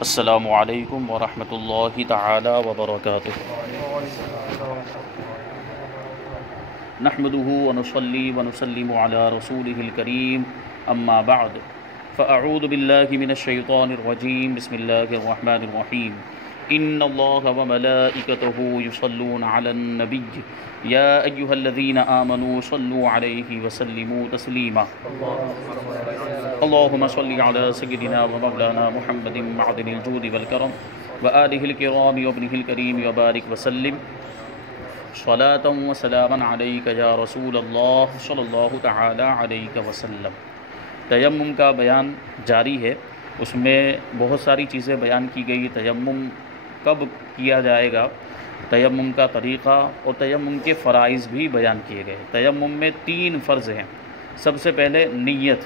السلام علیکم ورحمۃ اللہ تعالی وبرکاتہ۔ نحمده ونصلي ونسلم على رسوله الكريم اما بعد فاعوذ بالله من الشيطان الرجيم بسم الله الرحمن الرحيم ان الله وملائكته يصلون على النبي يا ايها الذين امنوا صلوا عليه وسلموا تسليما اللهم صل على سيدنا ومولانا محمد معدن الجود والكرم وآله الكرام وابنه الكريم وبارك وسلم صلاة وسلاما عليك يا رسول اللہ صلی اللہ تعالی علیہ وسلم۔ تیمم کا بیان جاری ہے، اس میں بہت ساری چیزیں بیان کی گئی۔ تیمم کب کیا جائے گا، تیمم کا طریقہ اور تیمم کے فرائض بھی بیان کیے گئے۔ تیمم میں 3 فرض ہیں۔ سب سے پہلے نیت۔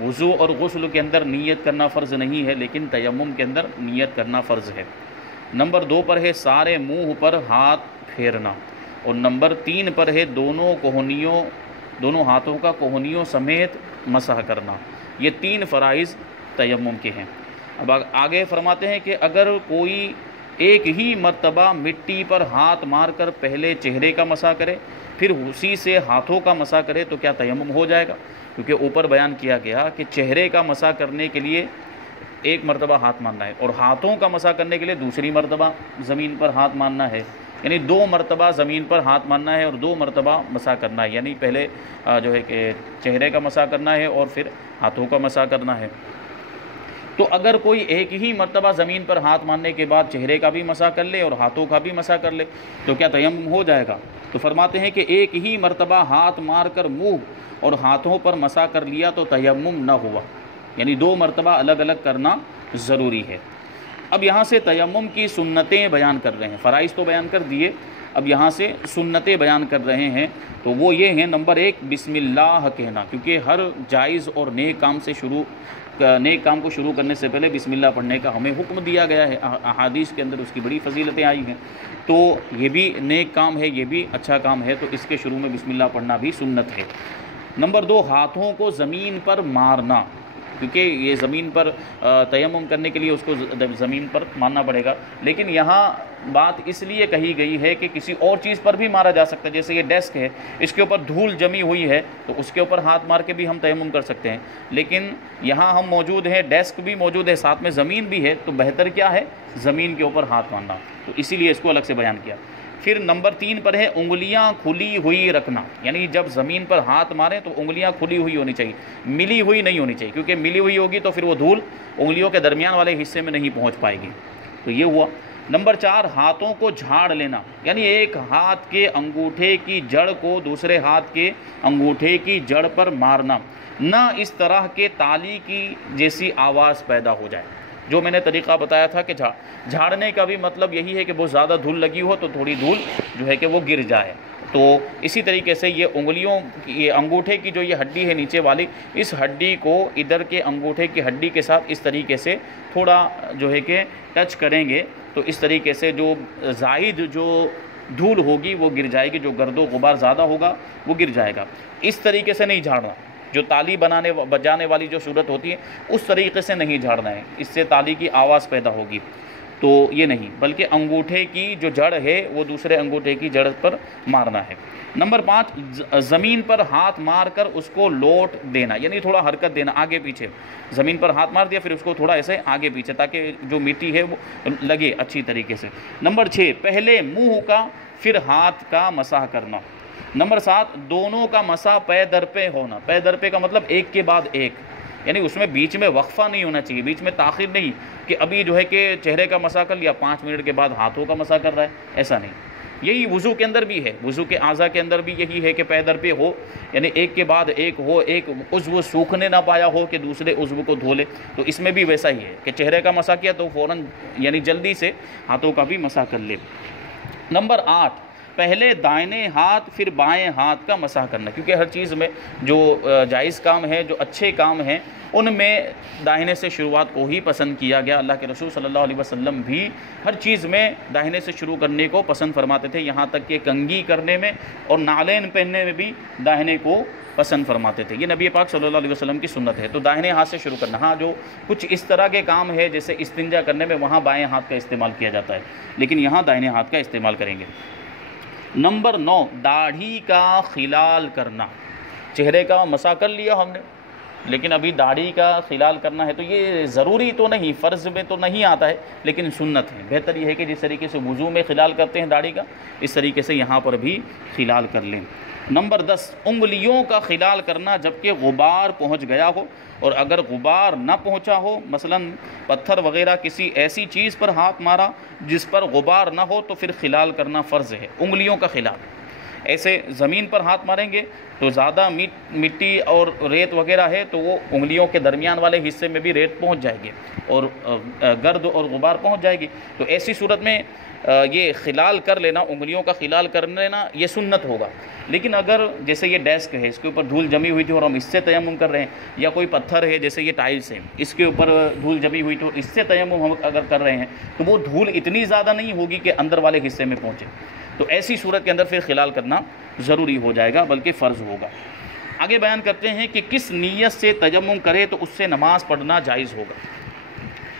وضو اور غسل کے اندر نیت کرنا فرض نہیں ہے، لیکن تیمم کے اندر نیت کرنا فرض ہے۔ نمبر 2 پر ہے سارے منہ پر ہاتھ پھیرنا، اور نمبر 3 پر ہے دونوں ہاتھوں کا کوہنیوں سمیت مسح کرنا۔ یہ 3 فرائض تیمم کے ہیں۔ اب آگے فرماتے ہیں کہ اگر کوئی ایک ہی مرتبہ مٹی پر ہاتھ مار کر پہلے چہرے کا مسح کرے پھر اسی سے ہاتھوں کا مسح کرے تو کیا تیمم ہو جائے گا؟ کیونکہ اوپر بیان کیا گیا کہ چہرے کا مسح کرنے کے لیے ایک مرتبہ ہاتھ مارنا ہے، اور ہاتھوں کا مسح کرنے کے لیے دوسری مرتبہ زمین پر ہاتھ مارنا ہے، یعنی 2 مرتبہ زمین پر ہاتھ مارنا ہے اور 2 مرتبہ مسح کرنا ہے، یعنی پہلے جو ہے کہ چہرے کا مسح کرنا ہے اور پھر ہاتھوں کا مسح کرنا ہے۔ تو اگر کوئی ایک ہی مرتبہ زمین پر ہاتھ مارنے کے بعد چہرے کا بھی مسح کر لے اور ہاتھوں کا بھی مسح کر لے تو کیا تیمم ہو جائے گا؟ تو فرماتے ہیں کہ ایک ہی مرتبہ ہاتھ مار کر منہ اور ہاتھوں پر مسح کر لیا تو تیمم نہ ہوا، یعنی 2 مرتبہ الگ الگ کرنا ضروری ہے۔ اب یہاں سے تیمم کی سنتیں بیان کر رہے ہیں۔ فرائض تو بیان کر دیے، اب یہاں سے سنتیں بیان کر رہے ہیں۔ تو وہ یہ ہیں، نمبر 1 بسم اللہ کہنا، کیونکہ ہر جائز اور نیک کام کو شروع کرنے سے پہلے بسم اللہ پڑھنے کا ہمیں حکم دیا گیا ہے۔ احادیث کے اندر اس کی بڑی فضیلتیں آئی ہیں، تو یہ بھی نیک کام ہے، یہ بھی اچھا کام ہے، تو اس کے شروع میں بسم اللہ پڑھنا بھی سنت ہے۔ نمبر 2 ہاتھوں کو زمین پر مارنا، کیونکہ یہ زمین پر تیمم کرنے کے لیے اس کو زمین پر مارنا پڑے گا، لیکن یہاں بات اس لیے کہی گئی ہے کہ کسی اور چیز پر بھی مارا جا سکتا ہے۔ جیسے یہ ڈیسک ہے، اس کے اوپر دھول جمی ہوئی ہے تو اس کے اوپر ہاتھ مار کے بھی ہم تیمم کر سکتے ہیں، لیکن یہاں ہم موجود ہیں، ڈیسک بھی موجود ہے، ساتھ میں زمین بھی ہے، تو بہتر کیا ہے؟ زمین کے اوپر ہاتھ مارنا، تو اسی لیے اس کو الگ سے بیان کیا۔ پھر نمبر 3 پر ہے انگلیاں کھلی ہوئی رکھنا، یعنی جب زمین پر ہاتھ ماریں تو انگلیاں کھلی ہوئی ہونی چاہیے، ملی ہوئی نہیں ہونی چاہیے، کیونکہ ملی ہوئی ہوگی تو پھر وہ دھول انگلیوں کے درمیان والے حصے میں نہیں پہنچ پائے گی۔ تو یہ ہوا۔ نمبر 4 ہاتھوں کو جھاڑ لینا، یعنی ایک ہاتھ کے انگوٹھے کی جڑ کو دوسرے ہاتھ کے انگوٹھے کی جڑ پر مارنا، نہ اس طرح کے تالی کی جیسی آواز پیدا ہو جائے۔ جو میں نے طریقہ بتایا تھا کہ جھاڑنے کا بھی مطلب یہی ہے کہ بہت زیادہ دھول لگی ہو تو تھوڑی دھول جو ہے کہ وہ گر جائے۔ تو اسی طریقے سے یہ یہ انگوٹھے کی جو یہ ہڈی ہے نیچے والی، اس ہڈی کو ادھر کے انگوٹھے کی ہڈی کے ساتھ اس طریقے سے تھوڑا جو ہے کہ ٹچ کریں گے تو اس طریقے سے جو زائد جو دھول ہوگی وہ گر جائے گی، جو گرد و غبار زیادہ ہوگا وہ گر جائے گا۔ اس طریقے سے نہیں جھاڑنا، جو تالی بجانے والی جو صورت ہوتی ہے اس طریقے سے نہیں جھاڑنا ہے، اس سے تالی کی آواز پیدا ہوگی، تو یہ نہیں، بلکہ انگوٹھے کی جو جڑ ہے وہ دوسرے انگوٹھے کی جڑ پر مارنا ہے۔ نمبر 5 زمین پر ہاتھ مار کر اس کو لوٹ دینا، یعنی تھوڑا حرکت دینا آگے پیچھے، زمین پر ہاتھ مار دیا پھر اس کو تھوڑا ایسے آگے پیچھے تاکہ جو مٹی ہے وہ لگے اچھی طریقے سے۔ نمبر 6 پہلے منہ کا پھر ہاتھ کا مسح کرنا۔ نمبر 7 دونوں کا مسح پے در پہ ہونا۔ پے در پہ کا مطلب ایک کے بعد ایک، یعنی اس میں بیچ میں وقفہ نہیں ہونا چاہیے، بیچ میں تاخیر نہیں کہ ابھی جو ہے کہ چہرے کا مسح کر لیا 5 منٹ کے بعد ہاتھوں کا مسح کر رہا ہے، ایسا نہیں۔ یہی وضو کے اندر بھی ہے، وضو کے اعضاء کے اندر بھی یہی ہے کہ پے در پہ ہو، یعنی ایک کے بعد ایک ہو، ایک عضو سوکھنے نہ پایا ہو کہ دوسرے عضو کو دھو لے، تو اس میں بھی ویسا ہی ہے کہ چہرے کا مسح کیا تو فوراً یعنی جلدی سے ہاتھوں کا بھی مسح کر لے۔ نمبر 8 پہلے دائیں ہاتھ پھر بائیں ہاتھ کا مسح کرنا، کیونکہ ہر چیز میں جو جائز کام ہے، جو اچھے کام ہیں، ان میں داہنے سے شروعات کو ہی پسند کیا گیا۔ اللہ کے رسول صلی اللہ علیہ وسلم بھی ہر چیز میں داہنے سے شروع کرنے کو پسند فرماتے تھے، یہاں تک کہ کنگھی کرنے میں اور نالین پہننے میں بھی داہنے کو پسند فرماتے تھے۔ یہ نبی پاک صلی اللہ علیہ وسلم کی سنت ہے، تو داہنے ہاتھ سے شروع کرنا۔ ہاں جو کچھ اس طرح کے کام ہے جیسے استنجا کرنے میں، وہاں بائیں ہاتھ کا استعمال کیا جاتا ہے، لیکن یہاں داہنے ہاتھ کا استعمال کریں گے۔ نمبر 9، داڑھی کا خلال کرنا۔ چہرے کا مسح کر لیا ہم نے، لیکن ابھی داڑھی کا خلال کرنا ہے، تو یہ ضروری تو نہیں، فرض میں تو نہیں آتا ہے، لیکن سنت ہے۔ بہتر یہ ہے کہ جس طریقے سے وضو میں خلال کرتے ہیں داڑھی کا، اس طریقے سے یہاں پر بھی خلال کر لیں۔ نمبر 10، انگلیوں کا خلال کرنا جبکہ غبار پہنچ گیا ہو، اور اگر غبار نہ پہنچا ہو، مثلا پتھر وغیرہ کسی ایسی چیز پر ہاتھ مارا جس پر غبار نہ ہو، تو پھر خلال کرنا فرض ہے۔ انگلیوں کا خلال، ایسے زمین پر ہاتھ ماریں گے تو زیادہ مٹی اور ریت وغیرہ ہے تو وہ انگلیوں کے درمیان والے حصے میں بھی ریت پہنچ جائے گی اور گرد اور غبار پہنچ جائے گی، تو ایسی صورت میں یہ خلال کر لینا، انگلیوں کا خلال کر لینا، یہ سنت ہوگا۔ لیکن اگر جیسے یہ ڈیسک ہے، اس کے اوپر دھول جمی ہوئی تھی اور ہم اس سے تیمم کر رہے ہیں، یا کوئی پتھر ہے جیسے یہ ٹائلس ہے، اس کے اوپر دھول جمی ہوئی تو اس سے تیمم ہم اگر کر رہے ہیں، تو وہ دھول اتنی زیادہ نہیں ہوگی کہ اندر والے حصے میں پہنچے، تو ایسی صورت کے اندر پھر خلال کرنا ضروری ہو جائے گا، بلکہ فرض ہوگا۔ آگے بیان کرتے ہیں کہ کس نیت سے تیمم کرے تو اس سے نماز پڑھنا جائز ہوگا۔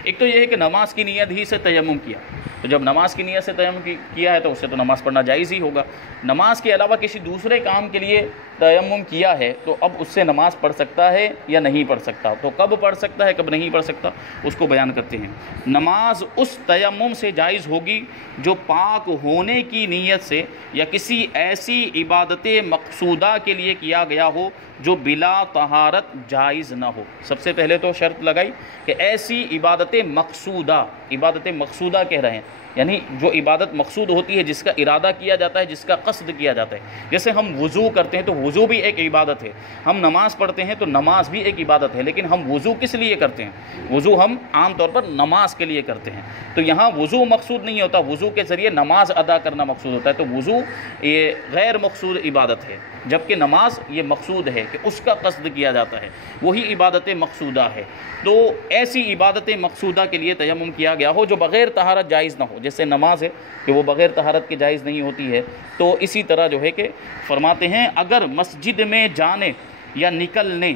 ایک تو یہ ہے کہ نماز کی نیت ہی سے تیمم کیا، تو جب نماز کی نیت سے تیمم کیا ہے تو اس سے تو نماز پڑھنا جائز ہی ہوگا۔ نماز کے علاوہ کسی دوسرے کام کے لیے تیمم کیا ہے تو اب اس سے نماز پڑھ سکتا ہے یا نہیں پڑھ سکتا، تو کب پڑھ سکتا ہے کب نہیں پڑھ سکتا اس کو بیان کرتے ہیں۔ نماز اس تیمم سے جائز ہوگی جو پاک ہونے کی نیت سے یا کسی ایسی عبادت مقصودہ کے لیے کیا گیا ہو جو بلا طہارت جائز نہ ہو۔ سب سے پہلے تو شرط لگائی کہ ایسی عبادت مقصودہ کہہ رہے ہیں، یعنی جو عبادت مقصود ہوتی ہے، جس کا ارادہ کیا جاتا ہے، جس کا قصد کیا جاتا ہے۔ جیسے ہم وضو کرتے ہیں تو وضو بھی ایک عبادت ہے، ہم نماز پڑھتے ہیں تو نماز بھی ایک عبادت ہے، لیکن ہم وضو کس لیے کرتے ہیں؟ وضو ہم عام طور پر نماز کے لیے کرتے ہیں، تو یہاں وضو مقصود نہیں ہوتا، وضو کے ذریعے نماز ادا کرنا مقصود ہوتا ہے، تو وضو یہ غیر مقصود عبادت ہے، جبکہ نماز یہ مقصود ہے کہ اس کا قصد کیا جاتا ہے، وہی عبادت مقصودہ ہے۔ تو ایسی عبادت مقصودہ کے لیے تیمم کیا گیا ہو جو بغیر طہارت جائز نہ ہو، جیسے نماز ہے کہ وہ بغیر طہارت کے جائز نہیں ہوتی ہے، تو اسی طرح جو ہے کہ فرماتے ہیں اگر مسجد میں جانے یا نکلنے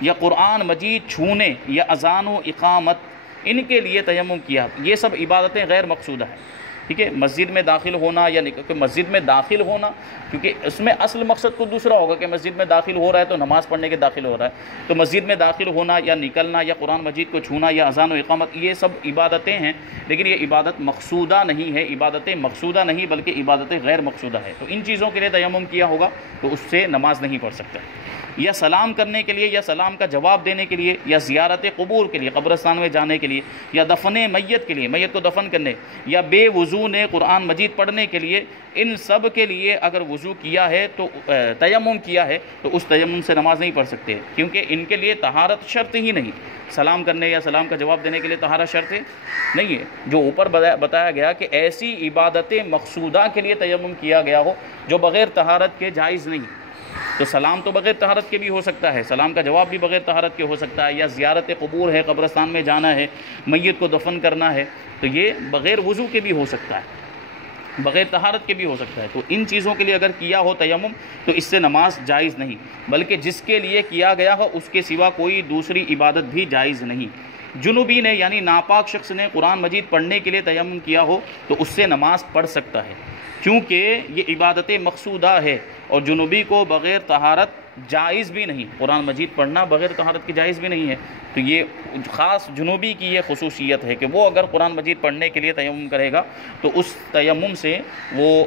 یا قرآن مجید چھونے یا اذان و اقامت ان کے لیے تیمم کیا، یہ سب عبادتیں غیر مقصودہ ہیں، ٹھیک ہے۔ مسجد میں داخل ہونا یا مسجد میں داخل ہونا، کیونکہ اس میں اصل مقصد کو دوسرا ہوگا کہ مسجد میں داخل ہو رہا ہے تو نماز پڑھنے کے داخل ہو رہا ہے، تو مسجد میں داخل ہونا یا نکلنا یا قرآن مجید کو چھونا یا اذان و اقامت، یہ سب عبادتیں ہیں، لیکن یہ عبادت مقصودہ نہیں ہے، عبادتیں مقصودہ نہیں بلکہ عبادتیں غیر مقصودہ ہے، تو ان چیزوں کے لیے تیمم کیا ہوگا تو اس سے نماز نہیں پڑھ سکتا۔ یا سلام کرنے کے لیے یا سلام کا جواب دینے کے لیے یا زیارت قبور کے لیے، قبرستان میں جانے کے لیے، یا دفن میت کے لیے، میت کو دفن کرنے، یا بے وضو نے قرآن مجید پڑھنے کے لیے، ان سب کے لیے اگر وضو کیا ہے تو تیمم کیا ہے تو اس تیمم سے نماز نہیں پڑھ سکتے، کیونکہ ان کے لیے طہارت شرط ہی نہیں۔ سلام کرنے یا سلام کا جواب دینے کے لیے طہارت شرط نہیں ہے، جو اوپر بتایا گیا کہ ایسی عبادت مقصودہ کے لیے تیمم کیا گیا ہو جو بغیر طہارت کے جائز نہیں، تو سلام تو بغیر طہارت کے بھی ہو سکتا ہے، سلام کا جواب بھی بغیر طہارت کے ہو سکتا ہے، یا زیارت قبور ہے، قبرستان میں جانا ہے، میت کو دفن کرنا ہے، تو یہ بغیر وضو کے بھی ہو سکتا ہے، بغیر طہارت کے بھی ہو سکتا ہے، تو ان چیزوں کے لیے اگر کیا ہو تیمم تو اس سے نماز جائز نہیں، بلکہ جس کے لیے کیا گیا ہو اس کے سوا کوئی دوسری عبادت بھی جائز نہیں۔ جنوبی نے یعنی ناپاک شخص نے قرآن مجید پڑھنے کے لیے تیمم کیا ہو تو اس سے نماز پڑھ سکتا ہے، کیونکہ یہ عبادت مقصودہ ہے، اور جنوبی کو بغیر طہارت جائز بھی نہیں، قرآن مجید پڑھنا بغیر طہارت کی جائز بھی نہیں ہے، تو یہ خاص جنوبی کی یہ خصوصیت ہے کہ وہ اگر قرآن مجید پڑھنے کے لیے تیمم کرے گا تو اس تیمم سے وہ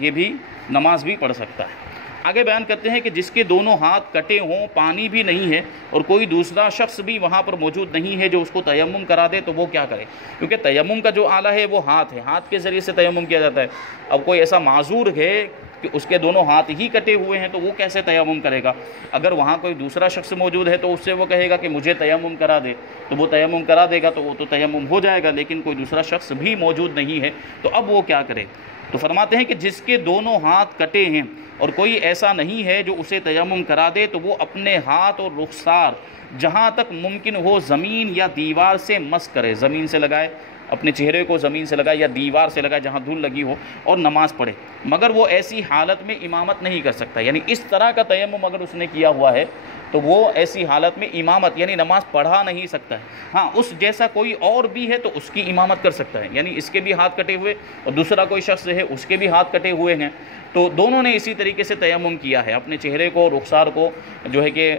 یہ بھی نماز بھی پڑھ سکتا ہے۔ آگے بیان کرتے ہیں کہ جس کے دونوں ہاتھ کٹے ہوں، پانی بھی نہیں ہے اور کوئی دوسرا شخص بھی وہاں پر موجود نہیں ہے جو اس کو تیمم کرا دے، تو وہ کیا کرے؟ کیونکہ تیمم کا جو آلہ ہے وہ ہاتھ ہے، ہاتھ کے ذریعے سے تیمم کیا جاتا ہے۔ اب کوئی ایسا معذور ہے کہ اس کے دونوں ہاتھ ہی کٹے ہوئے ہیں تو وہ کیسے تیمم کرے گا؟ اگر وہاں کوئی دوسرا شخص موجود ہے تو اس سے وہ کہے گا کہ مجھے تیمم کرا دے، تو وہ تیمم کرا دے گا تو وہ تو تیمم ہو جائے گا، لیکن کوئی دوسرا شخص بھی موجود نہیں ہے تو اب وہ کیا کرے؟ تو فرماتے ہیں کہ جس کے دونوں ہاتھ کٹے ہیں اور کوئی ایسا نہیں ہے جو اسے تیمم کرا دے تو وہ اپنے ہاتھ اور رخسار جہاں تک ممکن ہو زمین یا دیوار سے مس کرے، زمین سے لگائے، اپنے چہرے کو زمین سے لگائے یا دیوار سے لگائے جہاں دھول لگی ہو، اور نماز پڑھے، مگر وہ ایسی حالت میں امامت نہیں کر سکتا۔ یعنی اس طرح کا تیمم اگر اس نے کیا ہوا ہے تو وہ ایسی حالت میں امامت یعنی نماز پڑھا نہیں سکتا ہے۔ ہاں اس جیسا کوئی اور بھی ہے تو اس کی امامت کر سکتا ہے، یعنی اس کے بھی ہاتھ کٹے ہوئے اور دوسرا کوئی شخص ہے اس کے بھی ہاتھ کٹے ہوئے ہیں، تو دونوں نے اسی طریقے سے تیمم کیا ہے، اپنے چہرے کو، رخسار کو جو ہے کہ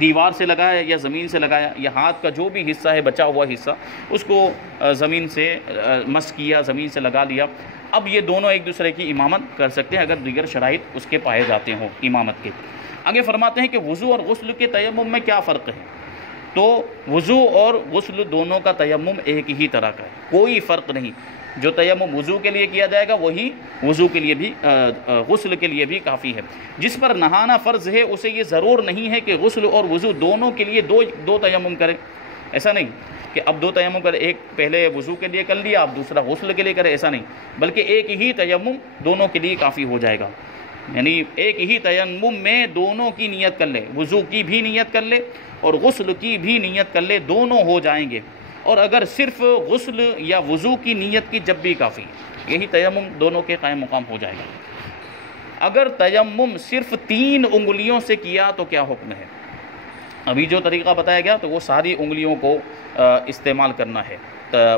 دیوار سے لگایا یا زمین سے لگایا، یا ہاتھ کا جو بھی حصہ ہے بچا ہوا حصہ اس کو زمین سے مس کیا، زمین سے لگا لیا۔ اب یہ دونوں ایک دوسرے کی امامت کر سکتے ہیں اگر دیگر شرائط اس کے پائے جاتے ہوں امامت کے۔ آگے فرماتے ہیں کہ وضو اور غسل کے تیمم میں کیا فرق ہے؟ تو وضو اور غسل دونوں کا تیمم ایک ہی طرح کا ہے، کوئی فرق نہیں۔ جو تیمم وضو کے لیے کیا جائے گا وہی وضو کے لیے بھی غسل کے لیے بھی کافی ہے۔ جس پر نہانا فرض ہے اسے یہ ضرور نہیں ہے کہ غسل اور وضو دونوں کے لیے دو تیمم کرے، ایسا نہیں کہ اب دو تیمم کرے، ایک پہلے وضو کے لیے کر لیا اب دوسرا غسل کے لیے کرے، ایسا نہیں، بلکہ ایک ہی تیمم دونوں کے لیے کافی ہو جائے گا۔ یعنی ایک ہی تیمم میں دونوں کی نیت کر لے، وضو کی بھی نیت کر لے اور غسل کی بھی نیت کر لے، دونوں ہو جائیں گے۔ اور اگر صرف غسل یا وضو کی نیت کی جب بھی کافی، یہی تیمم دونوں کے قائم مقام ہو جائے گا۔ اگر تیمم صرف 3 انگلیوں سے کیا تو کیا حکم ہے؟ ابھی جو طریقہ بتایا گیا تو وہ ساری انگلیوں کو استعمال کرنا ہے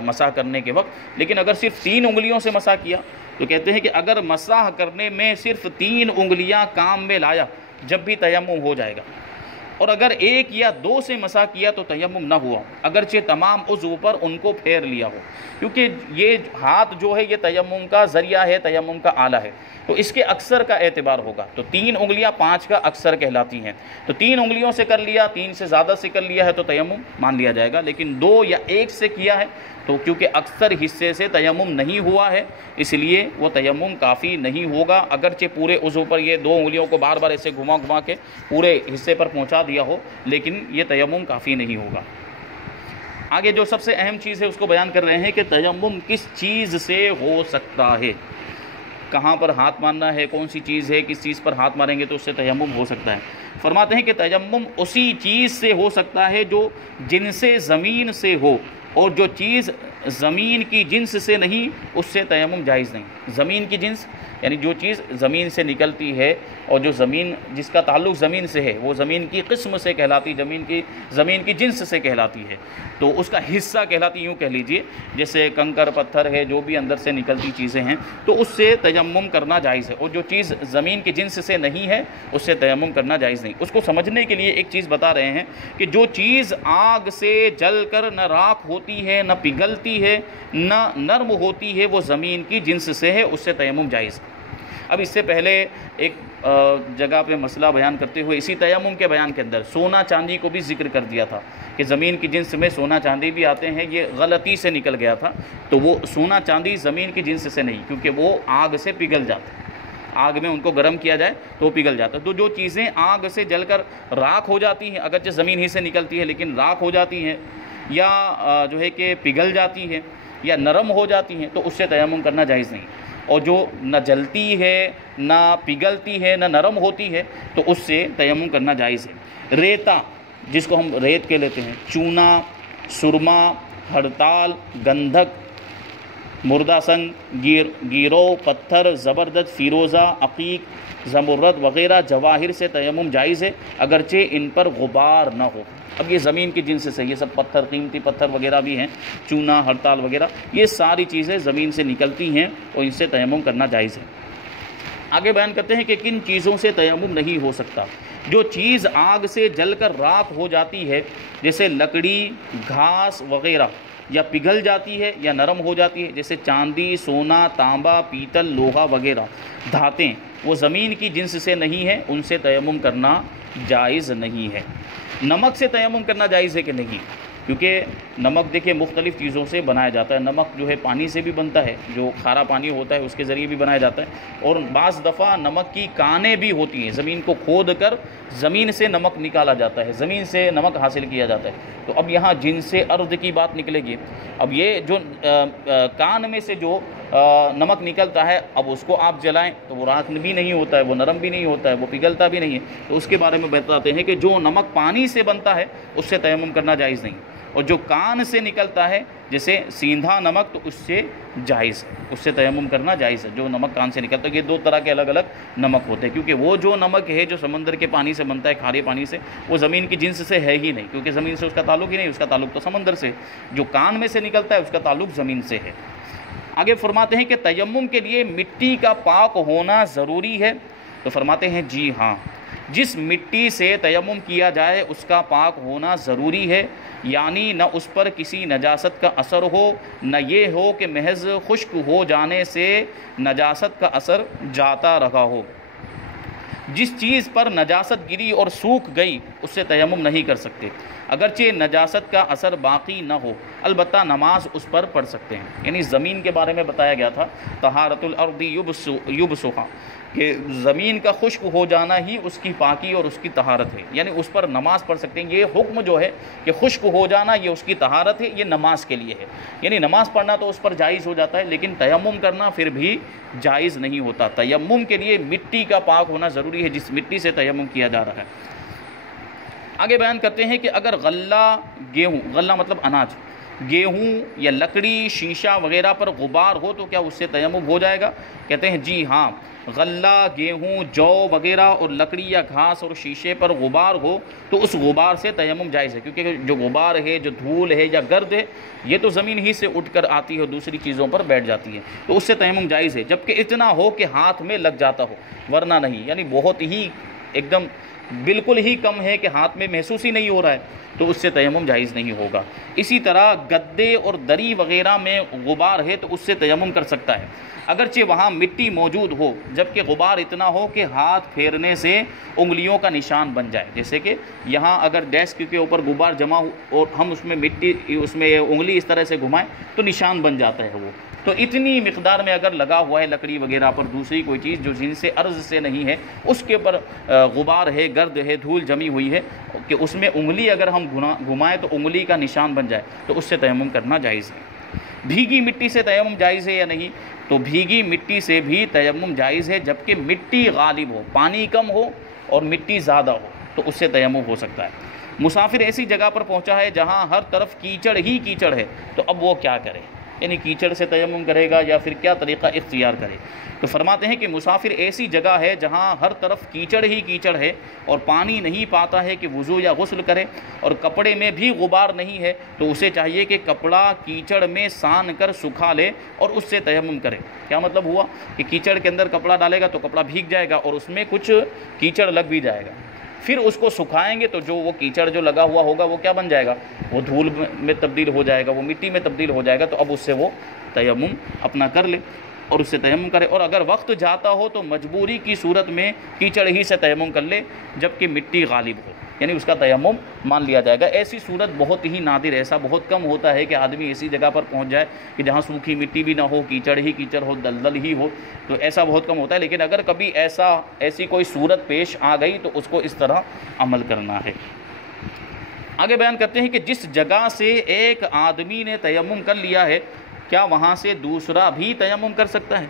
مسح کرنے کے وقت، لیکن اگر صرف 3 انگلیوں سے مسح کیا تو کہتے ہیں کہ اگر مسح کرنے میں صرف 3 انگلیاں کام میں لایا جب بھی تیمم ہو جائے گا، اور اگر 1 یا 2 سے مسح کیا تو تیمم نہ ہوا، اگرچہ تمام عضو پر ان کو پھیر لیا ہو، کیونکہ یہ ہاتھ جو ہے یہ تیمم کا ذریعہ ہے، تیمم کا آلہ ہے، تو اس کے اکثر کا اعتبار ہوگا۔ تو 3 انگلیاں 5 کا اکثر کہلاتی ہیں، تو 3 انگلیوں سے کر لیا، 3 سے زیادہ سے کر لیا ہے تو تیمم مان لیا جائے گا، لیکن 2 یا 1 سے کیا ہے تو کیونکہ اکثر حصے سے تیمم نہیں ہوا ہے اس لیے وہ تیمم کافی نہیں ہوگا، اگرچہ پورے عضو پر یہ 2 انگلیوں کو بار بار ایسے گھما گھما کے پورے حصے پر پہنچا دیا ہو، لیکن یہ تیمم کافی نہیں ہوگا۔ آگے جو سب سے اہم چیز ہے اس کو بیان کر رہے ہیں کہ تیمم کس چیز سے ہو سکتا ہے، کہاں پر ہاتھ مارنا ہے، کون سی چیز ہے، کس چیز پر ہاتھ ماریں گے تو اس سے تیمم ہو سکتا ہے۔ فرماتے ہیں کہ تیمم اسی چیز سے ہو سکتا ہے جو جن سے زمین سے ہو، اور جو چیز زمین کی جنس سے نہیں اس سے تیمم جائز نہیں۔ زمین کی جنس یعنی جو چیز زمین سے نکلتی ہے اور جو زمین جس کا تعلق زمین سے ہے وہ زمین کی قسم سے کہلاتی، زمین کی جنس سے کہلاتی ہے، تو اس کا حصہ کہلاتی، یوں کہہ لیجئے جیسے کنکر پتھر ہے، جو بھی اندر سے نکلتی چیزیں ہیں تو اس سے تیمم کرنا جائز ہے، اور جو چیز زمین کی جنس سے نہیں ہے اس سے تیمم کرنا جائز نہیں۔ اس کو سمجھنے کے لیے ایک چیز بتا رہے ہیں کہ جو چیز آگ سے جل کر نہ راکھ ہوتی ہے، نہ پگھلتی ہے، نہ نرم ہوتی ہے، وہ زمین کی جنس سے ہے، اس سے تیمم جائز ہے۔ اب اس سے پہلے ایک جگہ پہ مسئلہ بیان کرتے ہوئے اسی تیمم کے بیان کے اندر سونا چاندی کو بھی ذکر کر دیا تھا کہ زمین کی جنس میں سونا چاندی بھی آتے ہیں، یہ غلطی سے نکل گیا تھا، تو وہ سونا چاندی زمین کی جنس سے نہیں، کیونکہ وہ آگ سے پگھل جاتے ہیں، آگ میں ان کو گرم کیا جائے تو وہ پگھل جاتا ہے۔ تو جو چیزیں آگ سے جل کر راکھ ہو جاتی ہیں، اگرچہ زمین ہی سے نکلتی ہے لیکن راکھ ہو جاتی ہیں، یا جو ہے کہ پگھل جاتی ہے یا نرم ہو جاتی ہیں تو اس سے تیمم کرنا جائز نہیں، اور جو نہ جلتی ہے نہ پگھلتی ہے نہ نرم ہوتی ہے تو اس سے تیمم کرنا جائز ہے۔ ریتا جس کو ہم ریت کہہ لیتے ہیں، چونا، سرما، ہڑتال، گندھک، مردہ سنگ، گیرو، پتھر، زبردست، فیروزہ، عقیق، زمرد وغیرہ جواہر سے تیمم جائز ہے اگرچہ ان پر غبار نہ ہو۔ اب یہ زمین کی جنس سے، یہ سب پتھر، قیمتی پتھر وغیرہ بھی ہیں، چونا، ہڑتال وغیرہ، یہ ساری چیزیں زمین سے نکلتی ہیں اور ان سے تیمم کرنا جائز ہے۔ آگے بیان کرتے ہیں کہ کن چیزوں سے تیمم نہیں ہو سکتا۔ جو چیز آگ سے جل کر راکھ ہو جاتی ہے جیسے لکڑی، گھاس وغیرہ، یا پگھل جاتی ہے یا نرم ہو جاتی ہے جیسے چاندی، سونا، تانبا، پیتل، لوہا وغیرہ، دھاتیں، وہ زمین کی جنس سے نہیں ہے، ان سے تیمم کرنا جائز نہیں ہے۔ نمک سے تیمم کرنا جائز ہے کہ نہیں؟ کیونکہ نمک دیکھیں مختلف چیزوں سے بنایا جاتا ہے، نمک جو ہے پانی سے بھی بنتا ہے، جو کھارا پانی ہوتا ہے اس کے ذریعے بھی بنایا جاتا ہے، اور بعض دفعہ نمک کی کانیں بھی ہوتی ہیں، زمین کو کھود کر زمین سے نمک نکالا جاتا ہے، زمین سے نمک حاصل کیا جاتا ہے۔ تو اب یہاں جنس ارض کی بات نکلے گی۔ اب یہ جو کان میں سے جو نمک نکلتا ہے، اب اس کو آپ جلائیں تو وہ راکھ بھی نہیں ہوتا ہے، وہ نرم بھی نہیں ہوتا ہے، وہ پگھلتا بھی نہیں ہے، تو اس کے بارے میں بتاتے ہیں کہ جو نمک پانی سے بنتا ہے اس سے تیمم کرنا جائز نہیں، اور جو کان سے نکلتا ہے جیسے سیندھا نمک تو اس سے جائز ہے، اس سے تیمم کرنا جائز ہے۔ جو نمک کان سے نکلتا ہے، یہ دو طرح کے الگ الگ نمک ہوتے ہیں، کیونکہ وہ جو نمک ہے جو سمندر کے پانی سے بنتا ہے، کھارے پانی سے، وہ زمین کی جنس سے ہے ہی نہیں، کیونکہ زمین سے اس کا تعلق ہی نہیں، اس کا تعلق تو سمندر سے۔ جو کان میں سے نکلتا ہے اس کا تعلق زمین سے ہے۔ آگے فرماتے ہیں کہ تیمم کے لیے مٹی کا پاک ہونا ضروری ہے، تو فرماتے ہیں جی ہاں، جس مٹی سے تیمم کیا جائے اس کا پاک ہونا ضروری ہے، یعنی نہ اس پر کسی نجاست کا اثر ہو، نہ یہ ہو کہ محض خشک ہو جانے سے نجاست کا اثر جاتا رہا ہو۔ جس چیز پر نجاست گری اور سوکھ گئی اس سے تیمم نہیں کر سکتے، اگرچہ نجاست کا اثر باقی نہ ہو، البتہ نماز اس پر پڑھ سکتے ہیں۔ یعنی زمین کے بارے میں بتایا گیا تھا، طہارت الارض یبسها، کہ زمین کا خشک ہو جانا ہی اس کی پاکی اور اس کی طہارت ہے، یعنی اس پر نماز پڑھ سکتے ہیں۔ یہ حکم جو ہے کہ خشک ہو جانا یہ اس کی طہارت ہے، یہ نماز کے لیے ہے، یعنی نماز پڑھنا تو اس پر جائز ہو جاتا ہے، لیکن تیمم کرنا پھر بھی جائز نہیں ہوتا۔ تیمم کے لیے مٹی کا پاک ہونا ضروری ہے، جس مٹی سے تیمم کیا جا رہا ہے۔ آگے بیان کرتے ہیں کہ اگر غلہ گیہوں، غلہ مطلب اناج، گیہوں یا لکڑی شیشہ وغیرہ پر غبار ہو تو کیا اس سے تیمم ہو جائے گا؟ کہتے ہیں جی ہاں، غلہ، گیہوں، جو وغیرہ اور لکڑی یا گھاس اور شیشے پر غبار ہو تو اس غبار سے تیمم جائز ہے، کیونکہ جو غبار ہے، جو دھول ہے یا گرد ہے، یہ تو زمین ہی سے اٹھ کر آتی ہے اور دوسری چیزوں پر بیٹھ جاتی ہے، تو اس سے تیمم جائز ہے، جبکہ اتنا ہو کہ ہاتھ میں لگ جاتا ہو، ورنہ نہیں، یعنی بہت ہی ایک دم بالکل ہی کم ہے کہ ہاتھ میں محسوس ہی نہیں ہو رہا ہے تو اس سے تیمم جائز نہیں ہوگا۔ اسی طرح گدے اور دری وغیرہ میں غبار ہے تو اس سے تیمم کر سکتا ہے، اگرچہ وہاں مٹی موجود ہو، جبکہ غبار اتنا ہو کہ ہاتھ پھیرنے سے انگلیوں کا نشان بن جائے۔ جیسے کہ یہاں اگر ڈیسک کے اوپر غبار جمع ہو اور ہم اس میں مٹی، اس میں انگلی اس طرح سے گھمائیں تو نشان بن جاتا ہے وہ، تو اتنی مقدار میں اگر لگا ہوا ہے لکڑی وغیرہ پر، دوسری کوئی چیز جو جن سے عرض سے نہیں ہے، اس کے اوپر غبار ہے، گرد ہے، دھول جمی ہوئی ہے، کہ اس میں انگلی اگر ہم گھمائیں تو انگلی کا نشان بن جائے تو اس سے تیمم کرنا جائز ہے۔ بھیگی مٹی سے تیمم جائز ہے یا نہیں؟ تو بھیگی مٹی سے بھی تیمم جائز ہے، جبکہ مٹی غالب ہو، پانی کم ہو اور مٹی زیادہ ہو تو اس سے تیمم ہو سکتا ہے۔ مسافر ایسی جگہ پر پہنچا ہے جہاں ہر طرف کیچڑ ہی کیچڑ ہے تو اب وہ کیا کرے؟ یعنی کیچڑ سے تیمم کرے گا یا پھر کیا طریقہ اختیار کرے؟ تو فرماتے ہیں کہ مسافر ایسی جگہ ہے جہاں ہر طرف کیچڑ ہی کیچڑ ہے اور پانی نہیں پاتا ہے کہ وضو یا غسل کرے، اور کپڑے میں بھی غبار نہیں ہے تو اسے چاہیے کہ کپڑا کیچڑ میں سان کر سکھا لے اور اس سے تیمم کرے۔ کیا مطلب ہوا کہ کیچڑ کے اندر کپڑا ڈالے گا تو کپڑا بھیگ جائے گا اور اس میں کچھ کیچڑ لگ بھی جائے گا، پھر اس کو سکھائیں گے تو جو وہ کیچڑ جو لگا ہوا ہوگا وہ کیا بن جائے گا؟ وہ دھول میں تبدیل ہو جائے گا، وہ مٹی میں تبدیل ہو جائے گا، تو اب اس سے وہ تیمم اپنا کر لے اور اس سے تیمم کرے، اور اگر وقت جاتا ہو تو مجبوری کی صورت میں کیچڑ ہی سے تیمم کر لے جبکہ مٹی غالب ہو، یعنی اس کا تیمم مان لیا جائے گا۔ ایسی صورت بہت ہی نادر، ایسا بہت کم ہوتا ہے کہ آدمی ایسی جگہ پر پہنچ جائے کہ جہاں سوکھی مٹی بھی نہ ہو، کیچڑ ہی کیچڑ ہو، دلدل ہی ہو، تو ایسا بہت کم ہوتا ہے، لیکن اگر کبھی ایسی کوئی صورت پیش آ گئی تو اس کو اس طرح عمل کرنا ہے۔ آگے بیان کرتے ہیں کہ جس جگہ سے ایک آدمی نے تیمم کر لیا ہے کیا وہاں سے دوسرا بھی تیمم کر سکتا ہے؟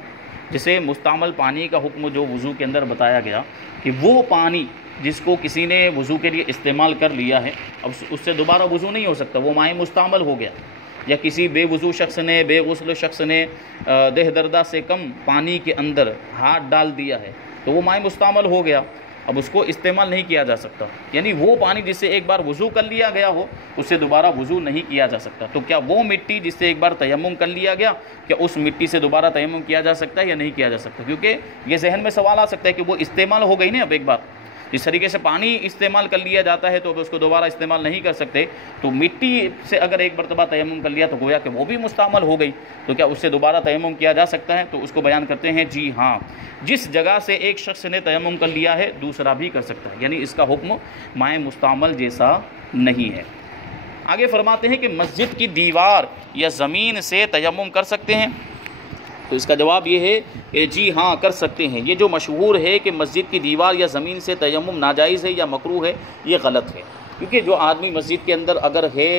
جسے مستعمل پانی کا حکم جو وضو کے اندر بتایا گیا کہ وہ پانی جس کو کسی نے وضو کے لیے استعمال کر لیا ہے، اب اس سے دوبارہ وضو نہیں ہو سکتا، وہ مائع مستعمل ہو گیا، یا کسی بے وضو شخص نے، بے غسل شخص نے دہ دردہ سے کم پانی کے اندر ہاتھ ڈال دیا ہے تو وہ مائع مستعمل ہو گیا، اب اس کو استعمال نہیں کیا جا سکتا، یعنی وہ پانی جس سے ایک بار وضو کر لیا گیا ہو اس سے دوبارہ وضو نہیں کیا جا سکتا۔ تو کیا وہ مٹی جس سے ایک بار تیمم کر لیا گیا، کیا اس مٹی سے دوبارہ تیمم کیا جا سکتا ہے یا نہیں کیا جا سکتا؟ کیونکہ یہ ذہن میں سوال آ سکتا ہے کہ وہ استعمال ہو گئی نا اب ایک بار، جس طریقے سے پانی استعمال کر لیا جاتا ہے تو اب اس کو دوبارہ استعمال نہیں کر سکتے، تو مٹی سے اگر ایک مرتبہ تیمم کر لیا تو گویا کہ وہ بھی مستعمل ہو گئی، تو کیا اس سے دوبارہ تیمم کیا جا سکتا ہے؟ تو اس کو بیان کرتے ہیں جی ہاں، جس جگہ سے ایک شخص نے تیمم کر لیا ہے دوسرا بھی کر سکتا ہے، یعنی اس کا حکم مائع مستعمل جیسا نہیں ہے۔ آگے فرماتے ہیں کہ مسجد کی دیوار یا زمین سے تیمم کر سکتے ہیں؟ تو اس کا جواب یہ ہے کہ جی ہاں کر سکتے ہیں۔ یہ جو مشہور ہے کہ مسجد کی دیوار یا زمین سے تیمم ناجائز ہے یا مکروہ ہے، یہ غلط ہے۔ کیونکہ جو آدمی مسجد کے اندر اگر ہے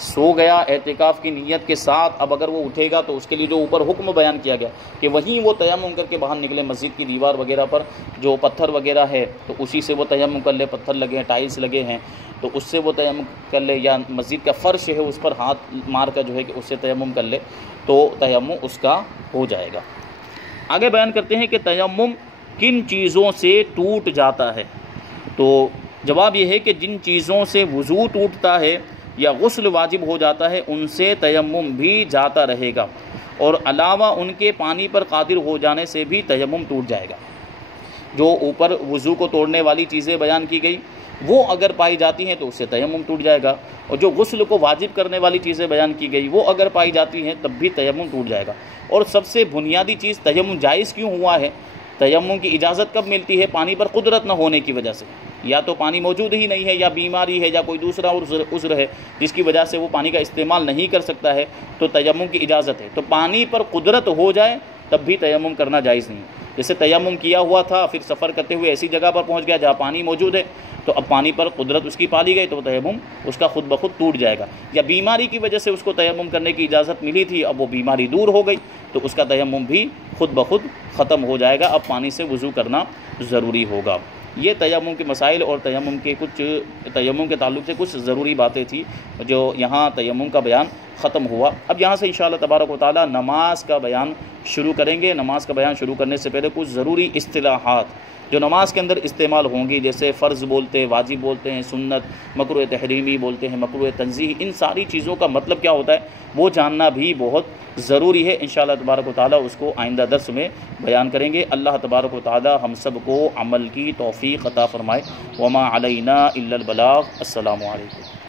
سو گیا اعتکاف کی نیت کے ساتھ، اب اگر وہ اٹھے گا تو اس کے لیے جو اوپر حکم بیان کیا گیا کہ وہیں وہ تیمم کر کے باہر نکلے، مسجد کی دیوار وغیرہ پر جو پتھر وغیرہ ہے تو اسی سے وہ تیمم کر لے، پتھر لگے ہیں، ٹائلس لگے ہیں تو اس سے وہ تیمم کر لے، یا مسجد کا فرش ہے اس پر ہاتھ مار کر جو ہے کہ اس سے تیمم کر لے تو تیمم اس کا ہو جائے گا۔ آگے بیان کرتے ہیں کہ تیمم کن چیزوں سے ٹوٹ جاتا ہے، تو جواب یہ ہے کہ جن چیزوں سے وضو ٹوٹتا ہے یا غسل واجب ہو جاتا ہے ان سے تیمم بھی جاتا رہے گا، اور علاوہ ان کے پانی پر قادر ہو جانے سے بھی تیمم ٹوٹ جائے گا۔ جو اوپر وضو کو توڑنے والی چیزیں بیان کی گئی وہ اگر پائی جاتی ہیں تو اس سے تیمم ٹوٹ جائے گا، اور جو غسل کو واجب کرنے والی چیزیں بیان کی گئی وہ اگر پائی جاتی ہیں تب بھی تیمم ٹوٹ جائے گا۔ اور سب سے بنیادی چیز تیمم جائز کیوں ہوا ہے، تیمم کی اجازت کب ملتی ہے؟ پانی پر قدرت نہ ہونے کی وجہ سے، یا تو پانی موجود ہی نہیں ہے، یا بیماری ہے، یا کوئی دوسرا عذر ہے جس کی وجہ سے وہ پانی کا استعمال نہیں کر سکتا ہے تو تیمم کی اجازت ہے۔ تو پانی پر قدرت ہو جائے تب بھی تیمم کرنا جائز نہیں ہے۔ جیسے تیمم کیا ہوا تھا، پھر سفر کرتے ہوئے ایسی جگہ پر پہنچ گیا جہاں پانی موجود ہے تو اب پانی پر قدرت اس کی پا لی گئی تو تیمم اس کا خود بخود ٹوٹ جائے گا، یا بیماری کی وجہ سے اس کو تیمم کرنے کی اجازت ملی تھی، اب وہ بیماری دور ہو گئی تو اس کا تیمم بھی خود بخود ختم ہو جائے گا، اب پانی سے وضو کرنا ضروری ہوگا۔ یہ تیمم کے مسائل اور تیمم کے تعلق سے کچھ ضروری باتیں تھیں جو یہاں تیمم کا بیان ختم ہوا۔ اب یہاں سے انشاءاللہ تبارک و تعالی نماز کا بیان شروع کریں گے۔ نماز کا بیان شروع کرنے سے پہلے کچھ ضروری اصطلاحات جو نماز کے اندر استعمال ہوں گی، جیسے فرض بولتے ہیں، واجب بولتے ہیں، سنت، مکروہ تحریمی بولتے ہیں، مکروہ تنزیہی، ان ساری چیزوں کا مطلب کیا ہوتا ہے وہ جاننا بھی بہت ضروری ہے۔ انشاءاللہ تبارک و تعالی اس کو آئندہ درس میں بیان کریں گے۔ اللہ تبارک و تعالی ہم سب کو عمل کی توفیق عطا فرمائے۔ وما علینا الا البلاغ۔ السلام علیکم۔